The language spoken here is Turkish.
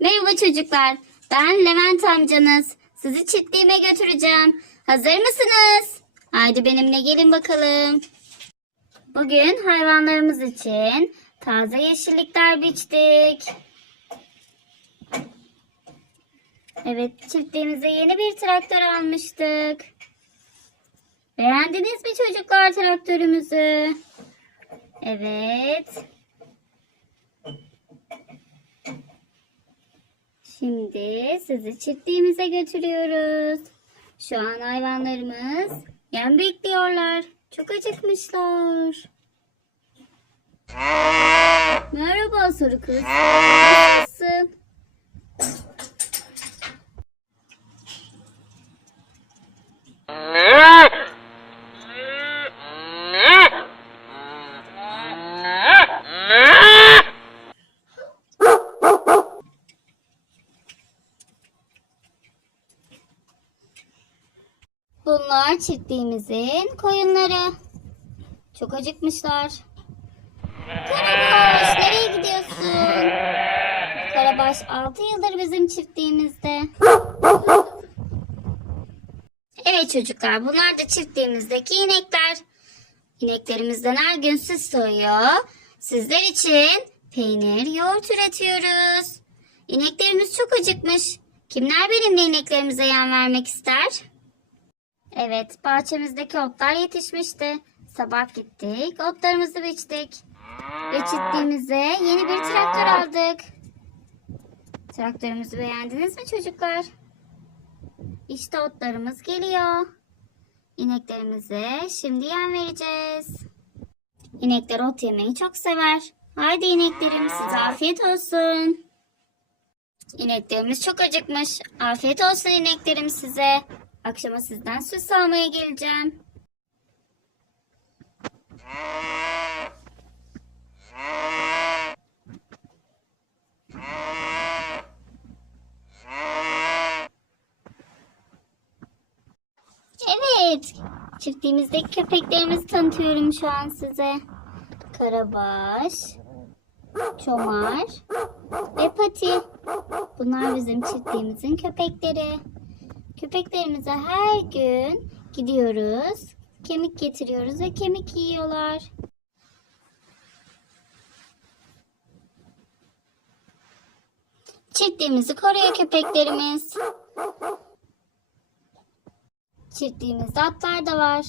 Merhaba çocuklar. Ben Levent amcanız. Sizi çiftliğime götüreceğim. Hazır mısınız? Haydi benimle gelin bakalım. Bugün hayvanlarımız için taze yeşillikler biçtik. Evet, çiftliğimize yeni bir traktör almıştık. Beğendiniz mi çocuklar traktörümüzü? Evet. Şimdi sizi çiftliğimize götürüyoruz. Şu an hayvanlarımız yem bekliyorlar. Çok acıkmışlar. Merhaba sarı kız. Bunlar çiftliğimizin koyunları. Çok acıkmışlar. Karabaş nereye gidiyorsun? Karabaş 6 yıldır bizim çiftliğimizde. Evet çocuklar bunlar da çiftliğimizdeki inekler. İneklerimizden her gün süt soyuyor. Sizler için peynir, yoğurt üretiyoruz. İneklerimiz çok acıkmış. Kimler benimle ineklerimize yem vermek ister? Evet, bahçemizdeki otlar yetişmişti. Sabah gittik, otlarımızı biçtik. Ve çiftliğimize yeni bir traktör aldık. Traktörümüzü beğendiniz mi çocuklar? İşte otlarımız geliyor. İneklerimize şimdi yem vereceğiz. İnekler ot yemeyi çok sever. Haydi ineklerim size afiyet olsun. İneklerimiz çok acıkmış. Afiyet olsun ineklerim size. Akşama sizden süt almaya geleceğim. Evet. Çiftliğimizdeki köpeklerimizi tanıtıyorum şu an size. Karabaş, Çomar ve Pati. Bunlar bizim çiftliğimizin köpekleri. Köpeklerimize her gün gidiyoruz. Kemik getiriyoruz ve kemik yiyorlar. Çiftliğimizi koruyor köpeklerimiz. Çiftliğimizde atlar da var.